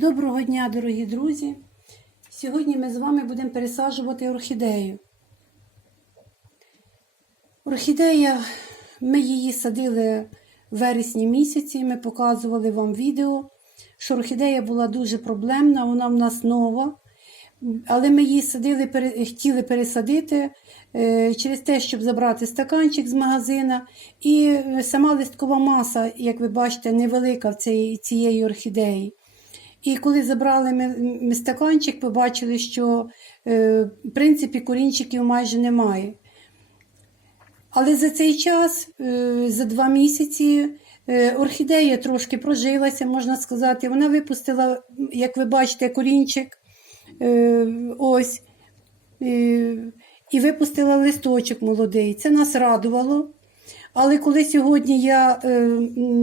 Доброго дня, дорогі друзі! Сьогодні ми з вами будемо пересаджувати орхідею. Орхідея, ми її садили в вересні місяці, ми показували вам відео, що орхідея була дуже проблемна, вона в нас нова. Але ми її садили, хотіли пересадити е, через те, щоб забрати стаканчик з магазина. І сама листкова маса, як ви бачите, невелика в цієї орхідеї. І коли забрали ми, стаканчик, побачили, що е, в принципі корінчиків майже немає. Але за цей час, е, за два місяці, е, орхідея трошки прожилася, можна сказати. Вона випустила, як ви бачите, корінчик. Ось. І випустила листочок молодий. Це нас радувало. Але коли сьогодні я е,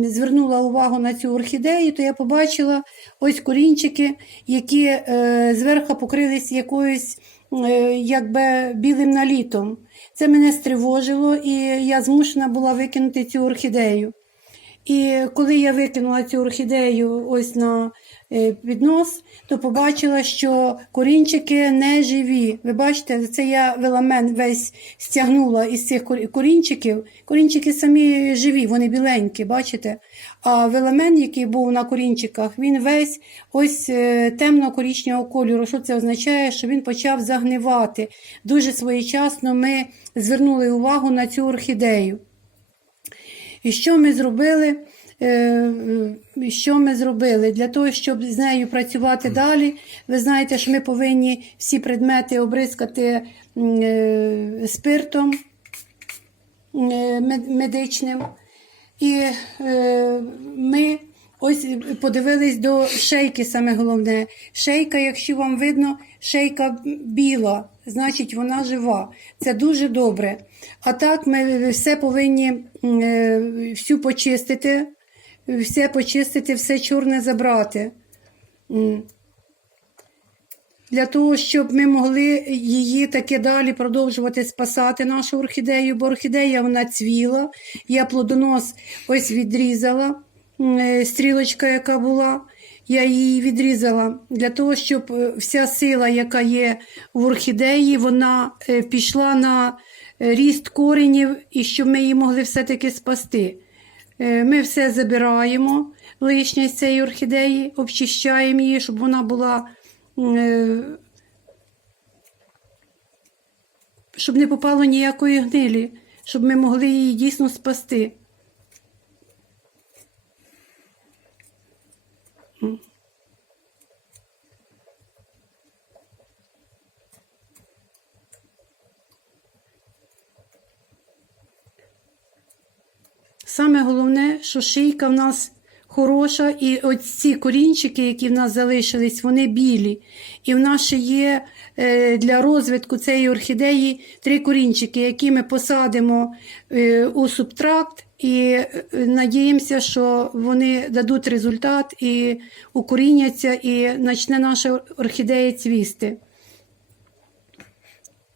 звернула увагу на цю орхідею, то я побачила ось корінчики, які е, зверху покрились якоюсь е, якби білим налітом. Це мене стривожило, і я змушена була викинути цю орхідею. І коли я викинула цю орхідею ось на піднос, то побачила, що корінчики не живі. Ви бачите, це я веламен весь стягнула із цих корінчиків. Корінчики самі живі, вони біленькі, бачите? А веламен, який був на корінчиках, він весь ось е, темно-корічнього кольору. Що це означає? Що він почав загнивати. Дуже своєчасно ми звернули увагу на цю орхідею. І що ми зробили? Е, Що ми зробили для того, щоб з нею працювати далі? Ви знаєте, що ми повинні всі предмети обризкати е, спиртом е, медичним. І ми ось подивились до шейки, саме головне. Шейка, якщо вам видно, шейка біла, значить вона жива. Це дуже добре. А так ми все повинні всю почистити, все почистити, все чорне забрати. Для того, щоб ми могли її таки далі продовжувати спасати нашу орхідею, бо орхідея вона цвіла. Я плодонос ось відрізала, е, стрілочка, яка була. Я її відрізала для того, щоб е, вся сила, яка є в орхідеї, вона е, пішла на ріст коренів і щоб ми її могли все-таки спасти. Е, Ми все забираємо лишнє з цієї орхідеї, обчищаємо її, щоб вона була, е, щоб не попало ніякої гнилі, щоб ми могли її дійсно спасти. Саме головне, що шийка в нас хороша, і ось ці корінчики, які в нас залишились, вони білі. І в нас ще є е, для розвитку цієї орхідеї три корінчики, які ми посадимо е, у субтракт. І е, надіємося, що вони дадуть результат і укоріняться, і почне наша орхідея цвісти.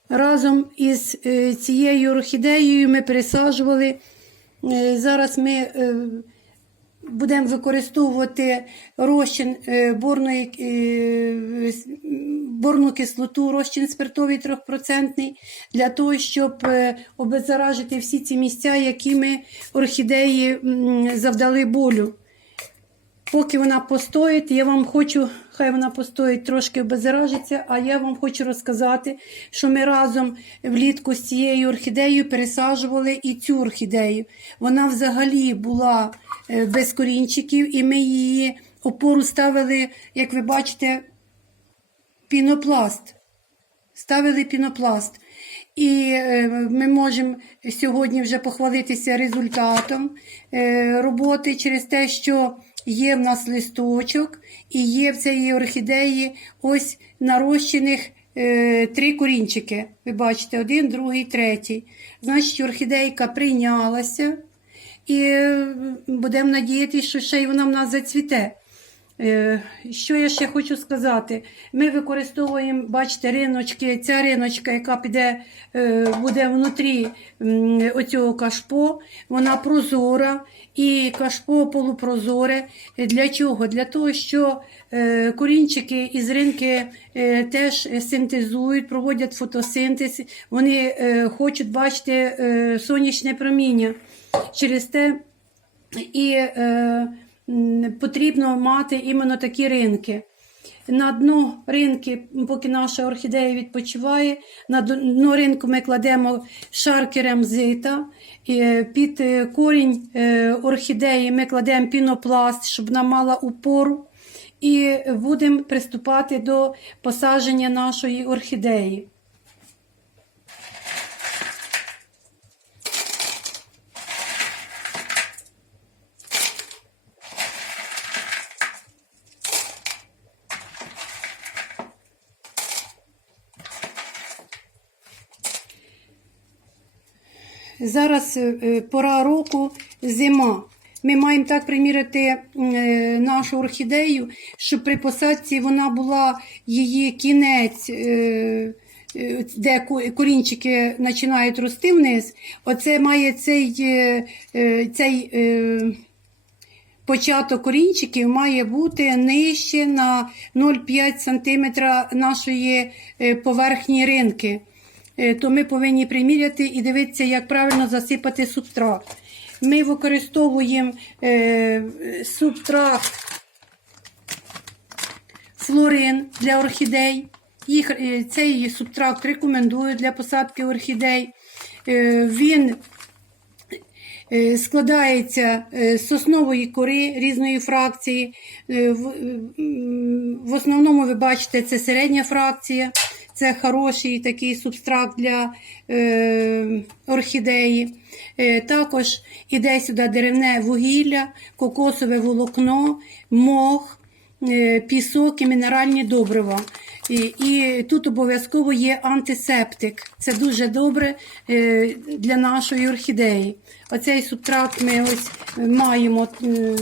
Разом із цією орхідеєю ми пересаджували. Е, Зараз ми е, будемо використовувати розчин е, борної, борну кислоту, розчин спиртовий 3% для того, щоб обеззаражити всі ці місця, якими орхідеї завдали болю. Поки вона постоїть, я вам хочу, хай вона постоїть, трошки обеззаражиться, а я вам хочу розказати, що ми разом влітку з цією орхідеєю пересаджували і цю орхідею. Вона взагалі була е, без корінчиків, і ми її опору ставили, як ви бачите, пінопласт. Ставили пінопласт. І е, ми можемо сьогодні вже похвалитися результатом е, роботи через те, що є в нас листочок і є в цій орхідеї ось нарощених е, три корінчики. Ви бачите, один, другий, третій. Значить, орхідейка прийнялася, і е, будемо надіятися, що ще й вона в нас зацвіте. Е, Що я ще хочу сказати? Ми використовуємо, бачите, риночки. Ця риночка, яка піде, е, буде внутрі оцього кашпо, вона прозора і кашпо полупрозоре. Для чого? Для того, що е, корінчики із ринки теж синтезують, проводять фотосинтез. Вони хочуть бачити сонячне проміння. Через те і потрібно мати іменно такі ринки. На дно ринки, поки наша орхідея відпочиває, на дно ринку ми кладемо шаркерем зита. Е, під е, корінь е, орхідеї ми кладемо пінопласт, щоб вона мала упору. І будемо приступати до посадження нашої орхідеї. Зараз е, е, пора року зима. Ми маємо так приміряти е, нашу орхідею, щоб при посадці вона була її кінець, де корінчики починають рости вниз. Оце має цей, цей початок корінчиків має бути нижче на 0,5 см нашої поверхні ринки. Е, То ми повинні приміряти і дивитися, як правильно засипати субстрат. Ми використовуємо е, субстрат флорин для орхідей. Їх, е, цей субстрат рекомендую для посадки орхідей. Він складається з соснової кори різної фракції. В основному ви бачите, це середня фракція, це хороший такий субстрат для е, орхідеї. Е, Також іде сюди деревне вугілля, кокосове волокно, мох, е, пісок і мінеральні добрива. І, і тут обов'язково є антисептик. Це дуже добре е, для нашої орхідеї. Оцей субстрат ми ось маємо. е,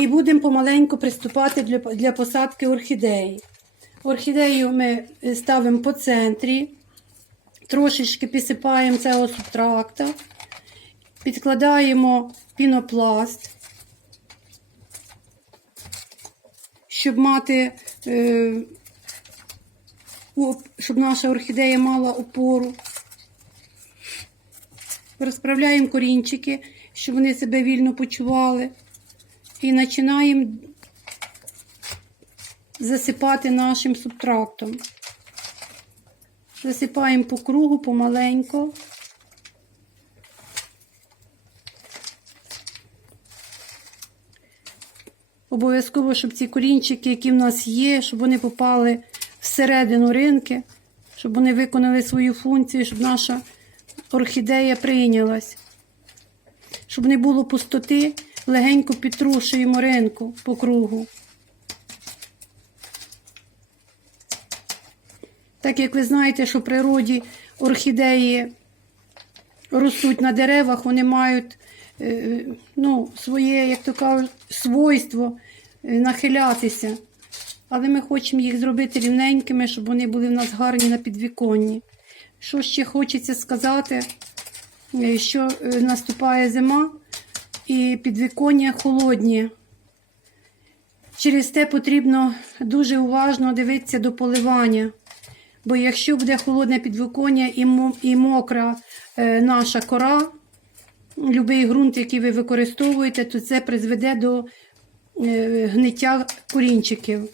І будемо помаленьку приступати для, для посадки орхідеї. Орхідею ми ставимо по центрі, трошечки підсипаємо цього субтракта, підкладаємо пінопласт. щоб мати, е, щоб наша орхідея мала опору. Розправляємо корінчики, щоб вони себе вільно почували. І починаємо засипати нашим субтрактом. Засипаємо по кругу помаленько. Обов'язково, щоб ці корінчики, які в нас є, щоб вони попали всередину ринки, щоб вони виконали свою функцію, щоб наша орхідея прийнялась. Щоб не було пустоти, легенько підтрушуємо ринку по кругу. Так як ви знаєте, що в природі орхідеї ростуть на деревах, вони мають е, ну, своє, як то кажуть, свойство е, нахилятися. Але ми хочемо їх зробити рівненькими, щоб вони були в нас гарні на підвіконні. Що ще хочеться сказати, е, що наступає зима і підвіконня холодні. Через те потрібно дуже уважно дивитися до поливання. Бо якщо буде холодне підвіконня і мокра е, наша кора, будь-який ґрунт, який ви використовуєте, то це призведе до е, гниття корінчиків.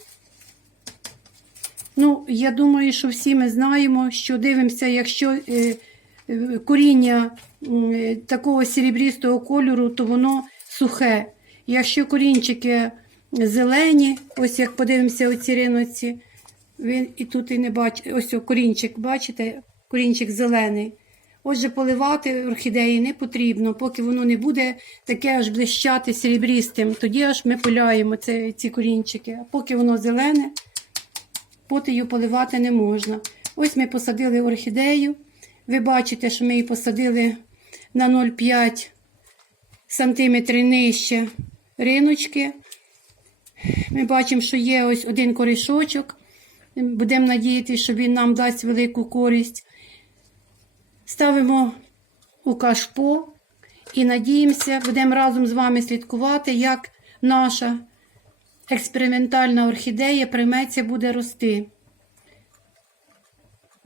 Ну, я думаю, що всі ми знаємо, що дивимося, якщо е, коріння такого серебрістого кольору, то воно сухе. Якщо корінчики зелені, ось як подивимося оці риноці, він і тут і не бачить, ось корінчик, бачите, корінчик зелений. Отже, поливати орхідеї не потрібно, поки воно не буде таке аж блищати серебрістим. Тоді аж ми пиляємо ці, ці корінчики. А поки воно зелене, потію поливати не можна. Ось ми посадили орхідею. Ви бачите, що ми її посадили на 0,5 см нижче риночки. Ми бачимо, що є ось один корішочок. Будемо надіятися, що він нам дасть велику користь. Ставимо у кашпо і надіємося, будемо разом з вами слідкувати, як наша експериментальна орхідея прийметься, буде рости.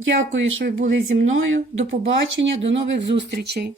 Дякую, що ви були зі мною. До побачення, до нових зустрічей!